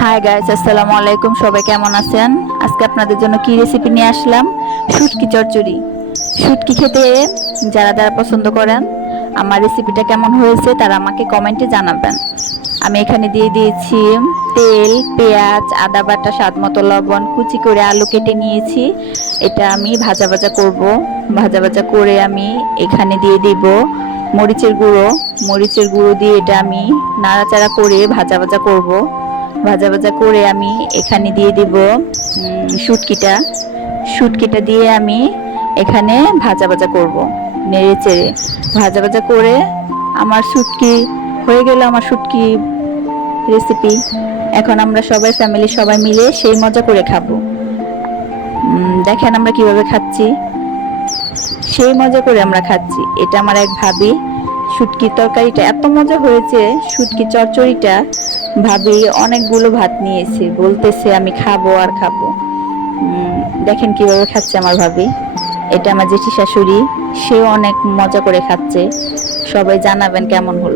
Hi guys, আসসালামু আলাইকুম। সবাই কেমন আছেন? আজকে আপনাদের জন্য কি রেসিপি নিয়ে আসলাম? শুটকি চচ্চড়ি। শুটকি খেতে যারা যারা পছন্দ করেন, আমার রেসিপিটা কেমন হয়েছে তারা আমাকে কমেন্টে জানাবেন। আমি এখানে দিয়ে দিয়েছি তেল, পেঁয়াজ, আদা বাটা, স্বাদ মতো লবণ, কুচি করে আলু কেটে নিয়েছি। এটা আমি ভাজা ভাজা করব। ভাজা ভাজা করে আমি এখানে দিয়ে দিব মরিচের গুঁড়ো। মরিচের গুঁড়ো দিয়ে এটা আমি নাড়াচাড়া করে ভাজা ভাজা করব। ভাজা ভাজা করে আমি এখানে দিয়ে দিব শুটকিটা। শুটকিটা দিয়ে আমি এখানে ভাজা ভাজা করব, নেড়ে চেড়ে ভাজা ভাজা করে আমার শুটকি হয়ে গেল। আমার শুটকি রেসিপি এখন আমরা সবাই ফ্যামিলি সবাই মিলে সেই মজা করে খাবো। দেখেন আমরা কিভাবে খাচ্ছি, সেই মজা করে আমরা খাচ্ছি। এটা আমার এক ভাবি, শুটকির তরকারিটা এত মজা হয়েছে, শুটকি চচ্চড়িটা ভাবি অনেকগুলো ভাত নিয়েছে, বলতেছে আমি খাবো আর খাবো। দেখেন কিভাবে খাচ্ছে আমার ভাবি। এটা আমার জেঠি শাশুড়ি, সেও অনেক মজা করে খাচ্ছে। সবাই জানাবেন কেমন হলো।